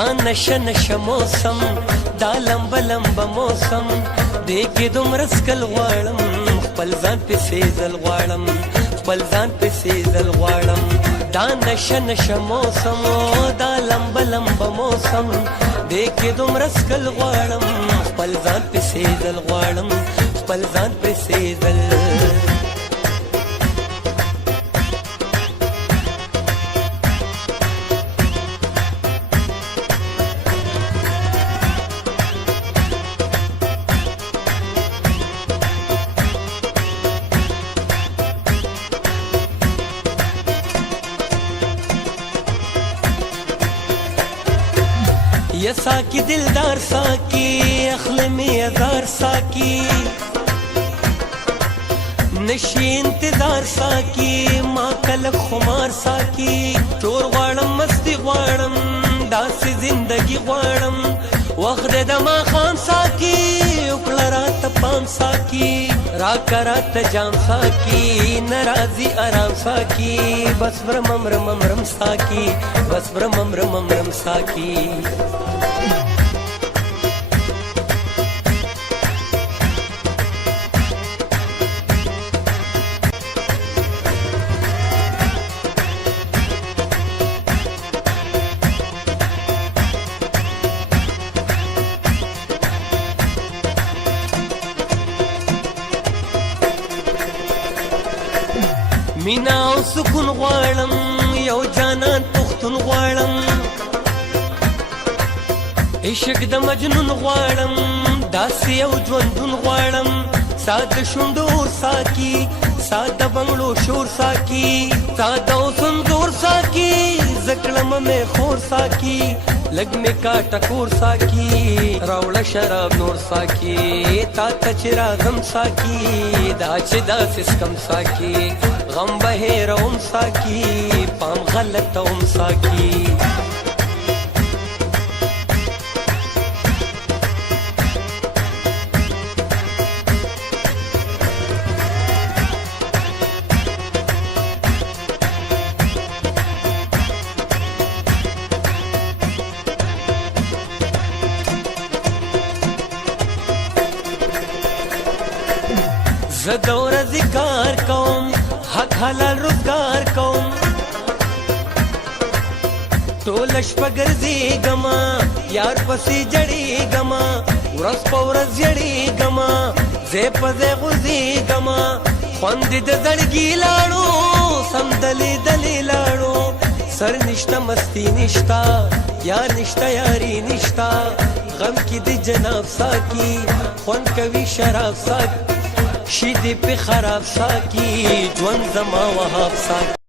دا نشه نشه موسم دا لمبه لمبه موسم دې کې دومره څکل غواړم خپل ځان پسې ځل غواړم خپل ځان پسې ځل غواړم دا نشه نشه موسم دا لمبه لمبه موسم دې کې دومره څکل غواړم خپل ځان پسې ځل غواړم خپل ځان پسې ځل یا ساکی دلدار ساکی اخل میں ازار ساکی نشی انتظار ساکی ما کل خمار ساکی چور غواړم مستی غواړم داسې زندگی غواړم وخت د ما خام ساکی وکړه راته پام ساکی راکه راته جام ساکی ناراضي آرام ساکی بس برمم رمم رم ساکی بس برمم رمم رم ساکی مینا او سکون غواړم یو جانان پختون غواړم عشق د مجنون غواړم داسې یو ژوندون غواړم ساده شونډو ساکی ساده بنگلو شور ساکی ساده او سندور ساکی زکړم مې خور ساکی لګ مې کاټه کور ساکی راوړه شراب نور ساکی تا ته چې راځم ساکی دا چې داسې سکم ساکی غم بهیروم ساکی پام غلطوم ساکی زه د ورځې کار کوم حق حلال روزګار کوم ټوله شپه ګرځېږمه یار پسې جړېږمه ورځ په ورځ ژړېږمه ځای په ځای غورځېږمه خوند د زړګي لاړو سم دلې دلې لاړو سر نشته مستی نشته یار نشته یاري نشته غم کې د جناب ساکی خوند کوي شراب ساکی شیدې په خراب ساکی ژوند زما وهاب ساکی